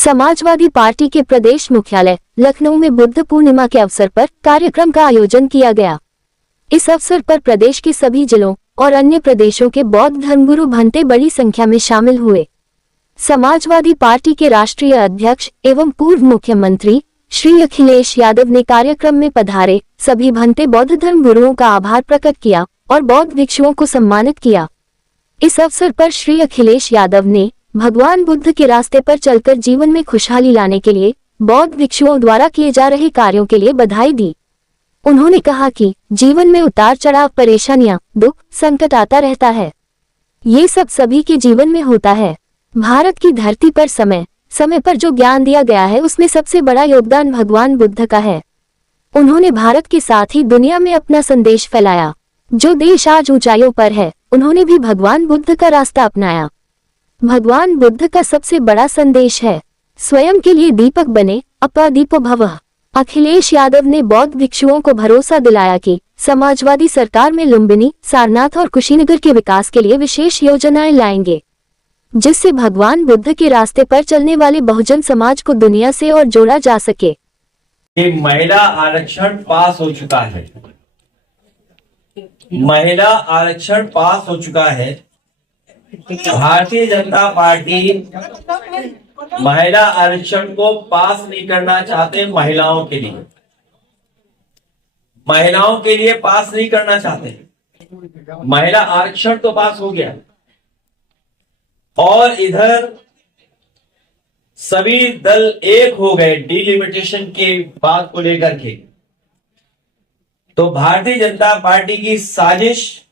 Samajwadi party के प्रदेश मुख्यालय लखनऊ में बुद्ध पूर्णिमा के अवसर पर कार्यक्रम का आयोजन किया गया। इस अवसर पर प्रदेश के सभी जिलों और अन्य प्रदेशों के बौद्ध धर्मगुरु भंते बड़ी संख्या में शामिल हुए। समाजवादी पार्टी के राष्ट्रीय अध्यक्ष एवं पूर्व मुख्यमंत्री श्री अखिलेश यादव ने कार्यक्रम में पधारे सभी भंते बौद्ध धर्म गुरुओं का आभार प्रकट किया और बौद्ध भिक्षुओं को सम्मानित किया। इस अवसर पर श्री अखिलेश यादव ने भगवान बुद्ध के रास्ते पर चलकर जीवन में खुशहाली लाने के लिए बौद्ध भिक्षुओं द्वारा किए जा रहे कार्यों के लिए बधाई दी। उन्होंने कहा कि जीवन में उतार चढ़ाव, परेशानियां, दुख, संकट आता रहता है। ये सब सभी के जीवन में होता है। भारत की धरती पर समय समय पर जो ज्ञान दिया गया है उसमें सबसे बड़ा योगदान भगवान बुद्ध का है। उन्होंने भारत के साथ ही दुनिया में अपना संदेश फैलाया। जो देश आज ऊंचाइयों पर है उन्होंने भी भगवान बुद्ध का रास्ता अपनाया। भगवान बुद्ध का सबसे बड़ा संदेश है, स्वयं के लिए दीपक बने, अपादीपो भवः। अखिलेश यादव ने बौद्ध भिक्षुओं को भरोसा दिलाया कि समाजवादी सरकार में लुम्बिनी, सारनाथ और कुशीनगर के विकास के लिए विशेष योजनाएं लाएंगे, जिससे भगवान बुद्ध के रास्ते पर चलने वाले बहुजन समाज को दुनिया से और जोड़ा जा सके। महिला आरक्षण पास हो चुका है। महिला आरक्षण पास हो चुका है। भारतीय जनता पार्टी महिला आरक्षण को पास नहीं करना चाहते। महिलाओं के लिए पास नहीं करना चाहते। महिला आरक्षण तो पास हो गया और इधर सभी दल एक हो गए डिलिमिटेशन के बात को लेकर के। तो भारतीय जनता पार्टी की साजिश,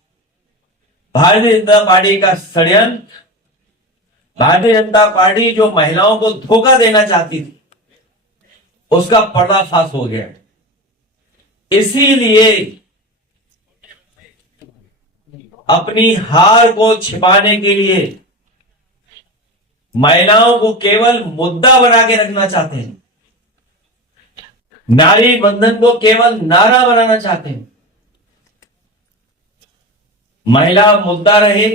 भारतीय जनता पार्टी का षड्यंत्र, भारतीय जनता पार्टी जो महिलाओं को धोखा देना चाहती थी उसका पर्दाफाश हो गया। इसीलिए अपनी हार को छिपाने के लिए महिलाओं को केवल मुद्दा बना के रखना चाहते हैं। नारी बंधन को केवल नारा बनाना चाहते हैं। महिला मुद्दा रहे,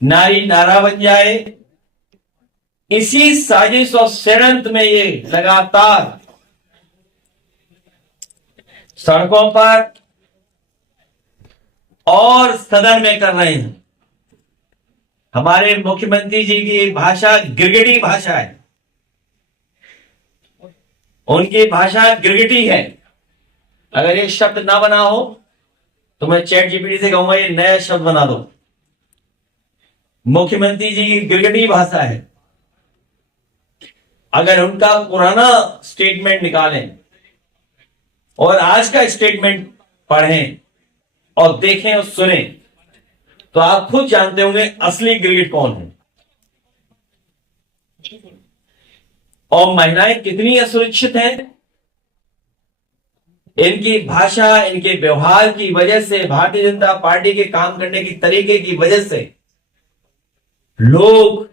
नारी नारा बन जाए। इसी साजिश और षड्यंत्र में ये लगातार सड़कों पर और सदन में कर रहे हैं। हमारे मुख्यमंत्री जी की भाषा गिरगिटी भाषा है। उनकी भाषा गिरगिटी है। अगर ये शब्द ना बना हो तो मैं चैट जीपीटी से कहूंगा ये नया शब्द बना दो। मुख्यमंत्री जी की गिरगिटी भाषा है। अगर उनका पुराना स्टेटमेंट निकालें और आज का स्टेटमेंट पढ़ें और देखें और सुनें तो आप खुद जानते होंगे असली गिरगिट कौन है और महिलाएं कितनी असुरक्षित हैं। इनकी भाषा, इनके व्यवहार की वजह से, भारतीय जनता पार्टी के काम करने की तरीके की वजह से लोग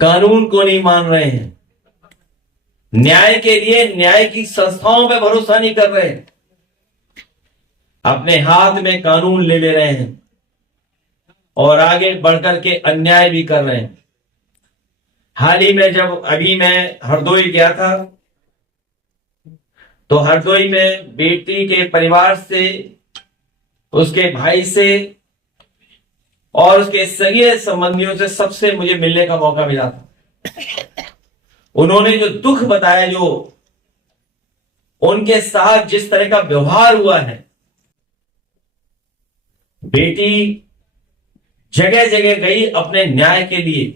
कानून को नहीं मान रहे हैं। न्याय के लिए न्याय की संस्थाओं पे भरोसा नहीं कर रहे हैं। अपने हाथ में कानून ले रहे हैं और आगे बढ़कर के अन्याय भी कर रहे हैं। हाल ही में जब अभी मैं हरदोई गया था तो हरदोई में बेटी के परिवार से, उसके भाई से और उसके सगे संबंधियों से सबसे मुझे मिलने का मौका मिला था। उन्होंने जो दुख बताया, जो उनके साथ जिस तरह का व्यवहार हुआ है, बेटी जगह जगह गई अपने न्याय के लिए।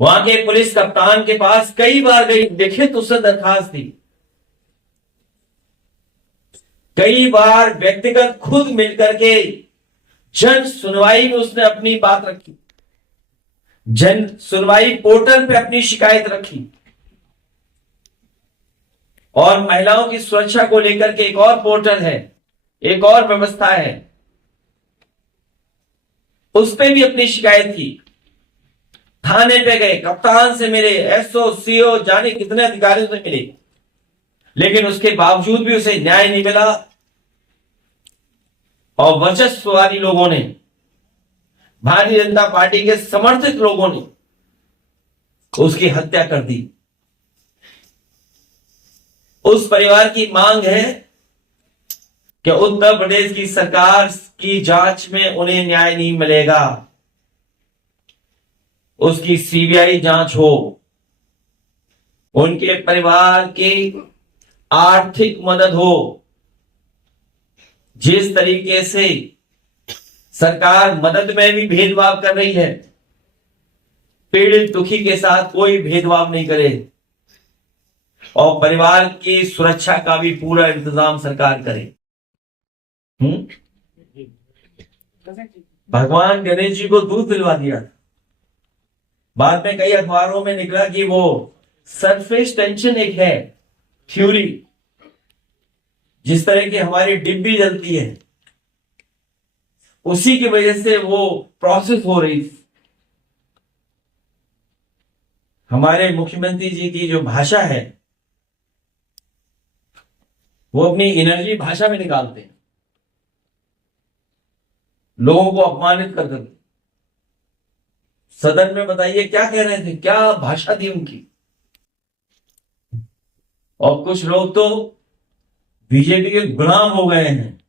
वहां के पुलिस कप्तान के पास कई बार गई, लिखित उससे दरखास्त दी। कई बार व्यक्तिगत खुद मिलकर के जन सुनवाई में उसने अपनी बात रखी। जन सुनवाई पोर्टल पे अपनी शिकायत रखी। और महिलाओं की सुरक्षा को लेकर के एक और पोर्टल है, एक और व्यवस्था है, उस पे भी अपनी शिकायत की। थाने पे गए, कप्तान से मिले, एसओ, सीओ, जाने कितने अधिकारियों से मिले, लेकिन उसके बावजूद भी उसे न्याय नहीं मिला। और वर्चस्ववादी लोगों ने, भारतीय जनता पार्टी के समर्थित लोगों ने उसकी हत्या कर दी। उस परिवार की मांग है कि उत्तर प्रदेश की सरकार की जांच में उन्हें न्याय नहीं मिलेगा, उसकी सीबीआई जांच हो, उनके परिवार की आर्थिक मदद हो। जिस तरीके से सरकार मदद में भी भेदभाव कर रही है, पीड़ित दुखी के साथ कोई भेदभाव नहीं करे, और परिवार की सुरक्षा का भी पूरा इंतजाम सरकार करे। भगवान गणेश जी को दूध पिलवा दिया। बाद में कई अखबारों में निकला कि वो सरफेस टेंशन एक है थ्योरी, जिस तरह की हमारी डिब्बी जलती है, उसी की वजह से वो प्रोसेस हो रही। हमारे मुख्यमंत्री जी की जो भाषा है, वो अपनी एनर्जी भाषा में निकालते हैं, लोगों को अपमानित कर देते। सदन में बताइए क्या कह रहे थे, क्या भाषा थी उनकी। और कुछ लोग तो बीजेपी के गुलाम हो गए हैं,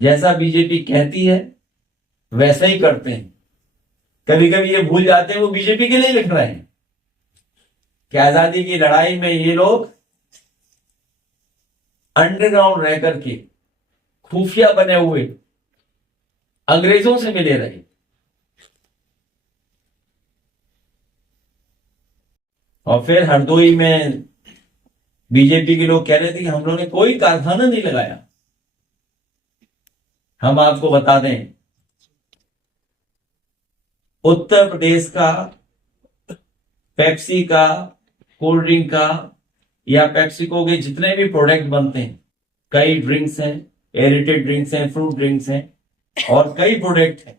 जैसा बीजेपी कहती है वैसा ही करते हैं। कभी कभी ये भूल जाते हैं वो बीजेपी के लिए लिख रहे हैं कि आजादी की लड़ाई में ये लोग अंडरग्राउंड रह करके खुफिया बने हुए अंग्रेजों से मिले रहे। और फिर हरदोई में बीजेपी के लोग कह रहे थे कि हम लोगों ने कोई कारखाना नहीं लगाया। हम आपको बता दें, उत्तर प्रदेश का पेप्सी का, कोल्ड ड्रिंक का या पेप्सिको के जितने भी प्रोडक्ट बनते हैं, कई ड्रिंक्स हैं, एरिटेड ड्रिंक्स हैं, फ्रूट ड्रिंक्स हैं और कई प्रोडक्ट हैं,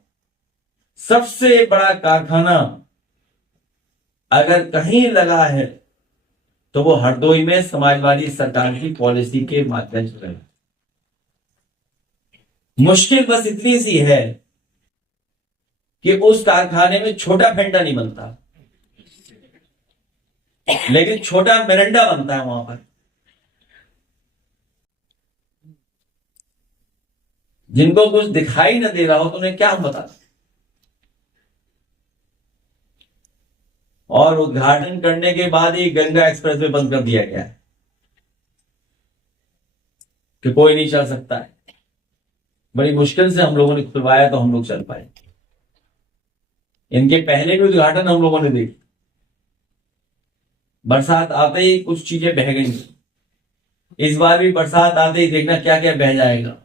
सबसे बड़ा कारखाना अगर कहीं लगा है तो वो हरदोई में समाजवादी सरकार की पॉलिसी के माध्यम से लगा। मुश्किल बस इतनी सी है कि उस कारखाने में छोटा फेंटा नहीं बनता, लेकिन छोटा मिरिंडा बनता है वहां पर। जिनको कुछ दिखाई न दे रहा हो तो उन्हें क्या हम बता। और उद्घाटन करने के बाद ही गंगा एक्सप्रेस वे बंद कर दिया गया है कि कोई नहीं चल सकता है। बड़ी मुश्किल से हम लोगों ने खुलवाया तो हम लोग चल पाए। इनके पहले भी उद्घाटन हम लोगों ने देखे, बरसात आते ही कुछ चीजें बह गई। इस बार भी बरसात आते ही देखना क्या क्या बह जाएगा,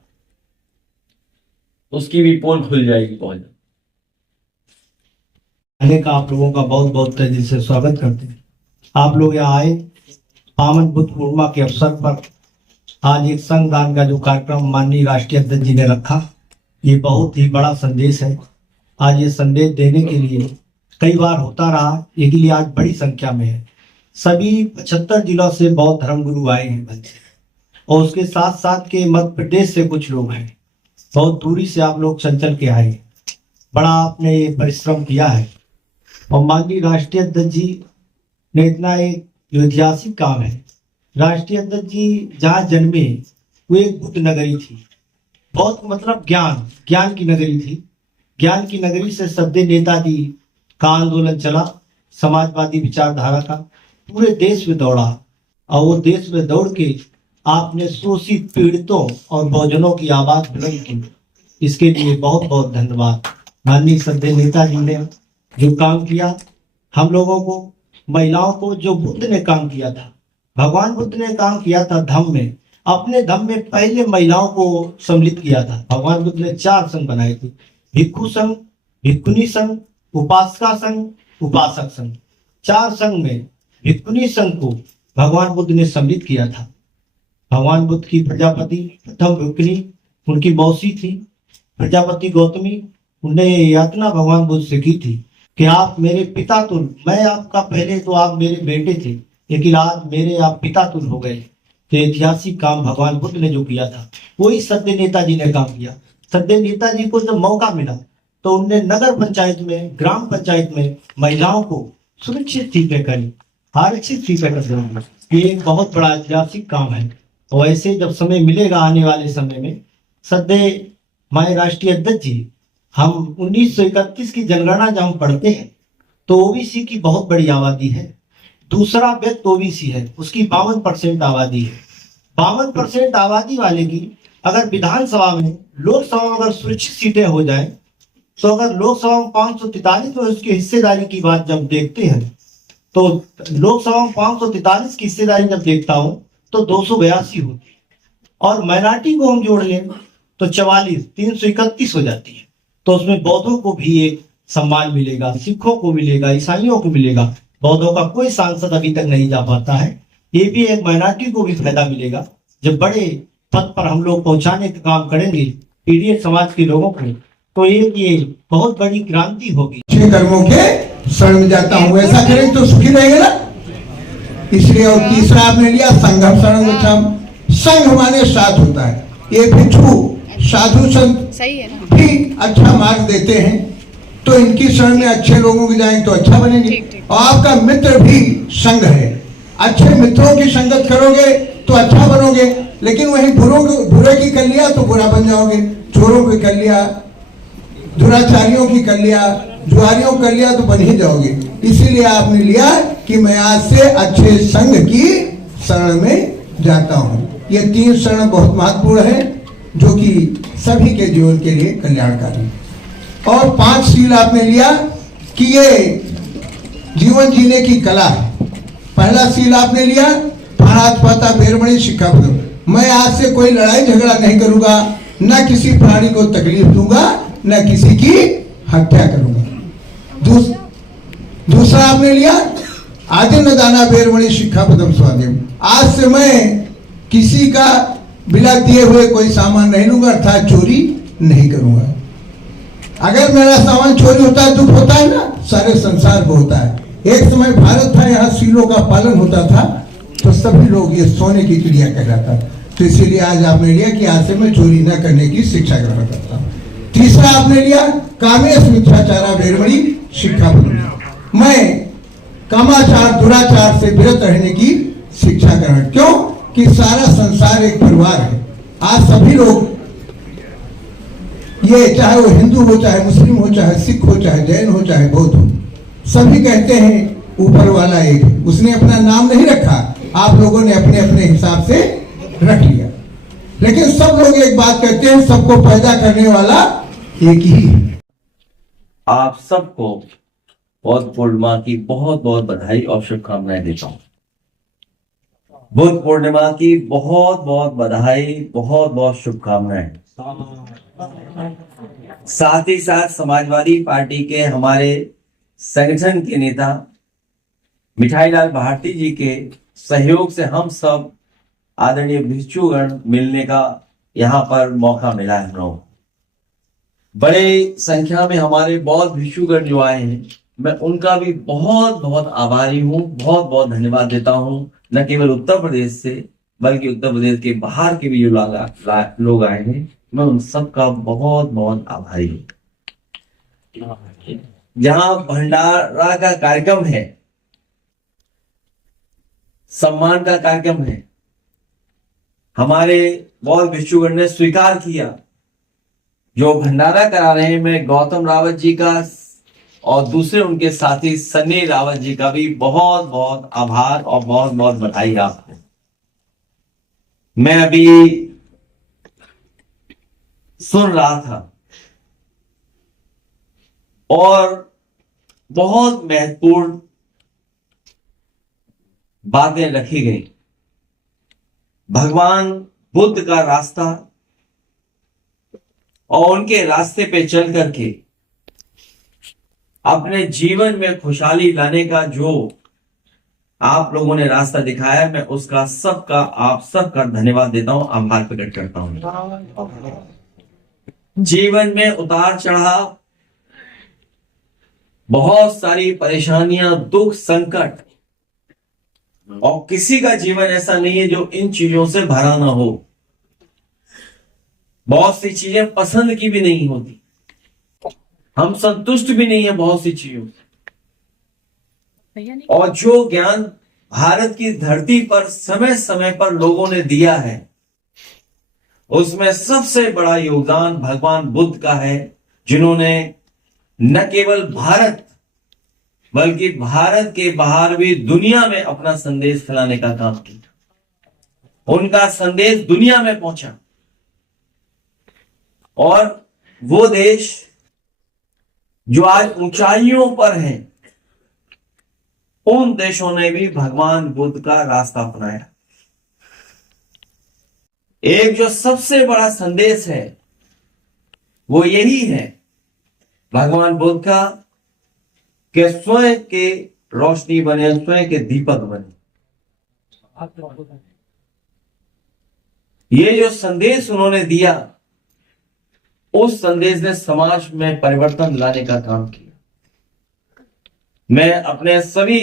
उसकी भी पोल खुल जाएगी बहुत जल्द। आने का आप लोगों का बहुत बहुत दिल से स्वागत करते हैं। आप लोग यहाँ आए पावन बुद्ध पूर्णिमा के अवसर पर। आज एक संगदान का जो कार्यक्रम माननीय राष्ट्रीय अध्यक्ष जी ने रखा, ये बहुत ही बड़ा संदेश है। आज ये संदेश देने के लिए कई बार होता रहा, लेकिन ये आज बड़ी संख्या में है। सभी 75 जिलों से बौद्ध धर्मगुरु आए हैं और उसके साथ साथ के मध्य प्रदेश से कुछ लोग हैं। बहुत दूरी से आप लोग चल के आए, बड़ा आपने ये परिश्रम किया है। और माननीय राष्ट्रीय अध्यक्ष जी ने इतना एक जो ऐतिहासिक काम है। राष्ट्रीय अध्यक्ष जी जहाँ जन्मे वो एक बुद्ध नगरी थी, बहुत मतलब ज्ञान की नगरी थी। ज्ञान की नगरी से सद्य नेताजी का आंदोलन चला, समाजवादी विचारधारा का, पूरे देश में दौड़ा। और वो देश में दौड़ के आपने शोषित पीड़ितों और बहुजनों की आवाज बुलंद की। इसके लिए बहुत बहुत धन्यवाद। माननीय सद्य नेताजी ने जो काम किया हम लोगों को, महिलाओं को, जो बुद्ध ने काम किया था, भगवान बुद्ध ने काम किया था धम्म में। अपने धम्म में पहले महिलाओं को सम्मिलित किया था। भगवान बुद्ध ने 4 संघ बनाए थे, भिक्षु संघ, भिक्षुणी संघ, उपासका संघ, उपासक संघ। 4 संघ में भिक्षुणी संघ को भगवान बुद्ध ने सम्मिलित किया था। भगवान बुद्ध की प्रजापति प्रथम भिक्षुणी उनकी मौसी थी प्रजापति गौतमी। उन्हें यातना भगवान बुद्ध से की थी कि आप मेरे पिता तुल्य, मैं आपका पहले तो आप मेरे बेटे थे, लेकिन आज मेरे आप पिता तुल्य हो गए। तो ऐतिहासिक काम भगवान बुद्ध ने जो किया था वही सद्य नेताजी ने काम किया। सद्य नेताजी को जब मौका मिला तो उनने नगर पंचायत में, ग्राम पंचायत में महिलाओं को सुरक्षित सीटें करें, आरक्षित सीटें करें। ये एक बहुत बड़ा ऐतिहासिक काम है। और ऐसे जब समय मिलेगा आने वाले समय में, सदैव हमारे राष्ट्रीय अध्यक्ष जी, हम 1931 की जनगणना जब हम पढ़ते हैं तो ओबीसी की बहुत बड़ी आबादी है। दूसरा व्यक्ति ओबीसी है, उसकी 52% आबादी है। 52% आबादी वाले की अगर विधानसभा में, लोकसभा में अगर सुरक्षित सीटें हो जाए, तो अगर लोकसभा में 543 में उसकी हिस्सेदारी की बात जब देखते हैं, तो लोकसभा में 543 की हिस्सेदारी जब देखता हूं तो 282 होती है। और माइनॉरिटी को हम जोड़ लें तो 44, 331 हो जाती है। तो उसमें बौद्धों को भी एक सम्मान मिलेगा, सिखों को मिलेगा, ईसाइयों को मिलेगा। बौद्धों का कोई सांसद अभी तक नहीं जा पाता है। ये भी एक माइनॉरिटी को भी फायदा मिलेगा। जब बड़े पद पर हम लोग पहुंचाने का काम करेंगे पीड़ित समाज के लोगों को, तो ये बहुत बड़ी क्रांति होगी। अच्छे कर्मों के शरण में जाता हूँ, ऐसा करें तो सुखी रहेगा ना। इसलिए और तीसरा आपने लिया संघम शरण गच्छामि। संघ माने साथ होता है। ये भिक्षु साधु संत भी अच्छा मार्ग देते हैं, तो इनकी शरण में अच्छे लोगों के जाएं तो अच्छा बनेंगे। और आपका मित्र भी संघ है, अच्छे मित्रों की संगत करोगे तो अच्छा बनोगे। लेकिन वहीं बुरे की कर लिया तो बुरा बन जाओगे। चोरों की कर लिया, दुराचारियों की कर लिया, जुआरियों कर लिया तो बन ही जाओगे। इसीलिए आपने लिया कि मैं आज से अच्छे संघ की शरण में जाता हूँ। ये 3 शरण बहुत महत्वपूर्ण है, जो कि सभी के जीवन के लिए कल्याणकारी है। और 5 शील आपने लिया कि ये जीवन जीने की कला है। पहला शील आपने लिया प्राणात्पता बेरमणि शिक्षापदम। मैं आज से कोई लड़ाई झगड़ा नहीं करूंगा, न किसी प्राणी को तकलीफ दूंगा, न किसी की हत्या करूंगा। दूसरा आपने लिया आदि न दाना बेरमणि शिक्षापदम स्वादिम। आज से मैं किसी का बिना दिए हुए कोई सामान नहीं लूंगा, अर्थात चोरी नहीं करूंगा। अगर मेरा सामान चोरी होता है, दुख होता है ना, सारे संसार को होता है। एक समय भारत था, यहाँ सीलों का पालन होता था, तो सभी लोग ये सोने की चिड़िया कहलाता था। तो इसीलिए आज आपने लिया कि आज से मैं चोरी न करने की शिक्षा ग्रहण करता हूँ। तीसरा आपने लिया कामेश मिथ्याचारा बेरमणि शिक्षापदम। मैं कामाचार दुराचार से विरत रहने की शिक्षा ग्रहण। क्यों कि सारा संसार एक परिवार है। आज सभी लोग, ये चाहे वो हिंदू हो, चाहे मुस्लिम हो, चाहे सिख हो, चाहे जैन हो, चाहे बौद्ध हो, सभी कहते हैं ऊपर वाला एक है। उसने अपना नाम नहीं रखा, आप लोगों ने अपने अपने हिसाब से रख लिया। लेकिन सब लोग एक बात कहते हैं, सबको पैदा करने वाला एक ही है। आप सबको बौद्ध पूर्णिमा की बहुत बहुत बधाई और शुभकामनाएं देता हूं। बुद्ध पूर्णिमा की बहुत बहुत बधाई, बहुत बहुत शुभकामनाएं। साथ ही साथ समाजवादी पार्टी के हमारे संगठन के नेता मिठाईलाल भारती जी के सहयोग से हम सब आदरणीय भिक्षुगण मिलने का यहाँ पर मौका मिला है। हम लोग बड़े संख्या में हमारे बौद्ध भिक्षुगण जो आए हैं, मैं उनका भी बहुत बहुत आभारी हूँ, बहुत बहुत धन्यवाद देता हूँ। न केवल उत्तर प्रदेश से, बल्कि उत्तर प्रदेश के बाहर के भी जो लोग आए हैं, मैं उन सब का बहुत बहुत आभारी हूँ। जहां भंडारा का कार्यक्रम है, सम्मान का कार्यक्रम है, हमारे बौद्ध भिक्षुगण ने स्वीकार किया। जो भंडारा करा रहे हैं, मैं गौतम रावत जी का और दूसरे उनके साथी सन्नी रावत जी का भी बहुत बहुत आभार और बहुत बहुत बधाई आपको। मैं अभी सुन रहा था और बहुत महत्वपूर्ण बातें रखी गई। भगवान बुद्ध का रास्ता और उनके रास्ते पे चल करके अपने जीवन में खुशहाली लाने का जो आप लोगों ने रास्ता दिखाया, मैं उसका सबका, आप सबका धन्यवाद देता हूं, आभार प्रकट करता हूं। जीवन में उतार चढ़ाव, बहुत सारी परेशानियां, दुख, संकट, और किसी का जीवन ऐसा नहीं है जो इन चीजों से भरा ना हो। बहुत सी चीजें पसंद की भी नहीं होती, हम संतुष्ट भी नहीं है बहुत सी चीजों से। और जो ज्ञान भारत की धरती पर समय समय पर लोगों ने दिया है, उसमें सबसे बड़ा योगदान भगवान बुद्ध का है, जिन्होंने न केवल भारत बल्कि भारत के बाहर भी दुनिया में अपना संदेश फैलाने का काम किया। उनका संदेश दुनिया में पहुंचा और वो देश जो आज ऊंचाइयों पर है, उन देशों ने भी भगवान बुद्ध का रास्ता अपनाया। एक जो सबसे बड़ा संदेश है वो यही है भगवान बुद्ध का कि स्वयं के रोशनी बने, स्वयं के दीपक बने। ये जो संदेश उन्होंने दिया, उस संदेश ने समाज में परिवर्तन लाने का काम किया। मैं अपने सभी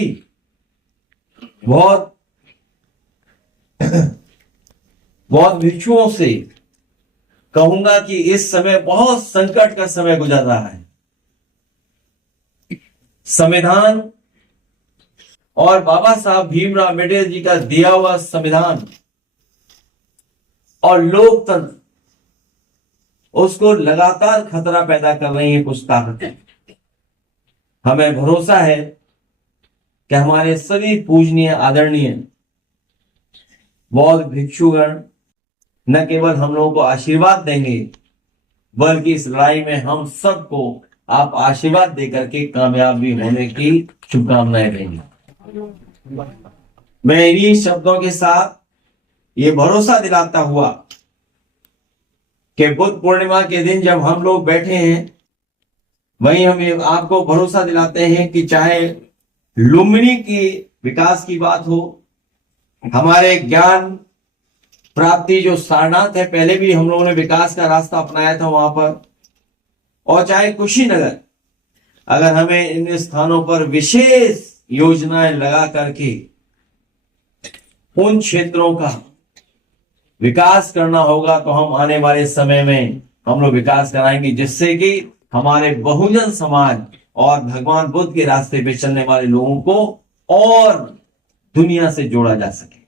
बहुत भिक्षुओं से कहूंगा कि इस समय बहुत संकट का समय गुजर रहा है। संविधान और बाबा साहब भीमराव अम्बेडकर जी का दिया हुआ संविधान और लोकतंत्र, उसको लगातार खतरा पैदा कर रही है कुछ ताकतें। हमें भरोसा है कि हमारे सभी पूजनीय आदरणीय बौद्ध भिक्षुगण न केवल हम लोगों को आशीर्वाद देंगे, बल्कि इस लड़ाई में हम सबको आप आशीर्वाद देकर के कामयाबी होने की शुभकामनाएं देंगे। मैं इन्हीं शब्दों के साथ ये भरोसा दिलाता हुआ कि बुद्ध पूर्णिमा के दिन जब हम लोग बैठे हैं, वहीं हम आपको भरोसा दिलाते हैं कि चाहे लुम्बिनी की विकास की बात हो, हमारे ज्ञान प्राप्ति जो सारनाथ है, पहले भी हम लोगों ने विकास का रास्ता अपनाया था वहां पर, और चाहे कुशीनगर, अगर हमें इन स्थानों पर विशेष योजनाएं लगा करके उन क्षेत्रों का विकास करना होगा, तो हम आने वाले समय में हम लोग विकास कराएंगे, जिससे कि हमारे बहुजन समाज और भगवान बुद्ध के रास्ते पे चलने वाले लोगों को और दुनिया से जोड़ा जा सके।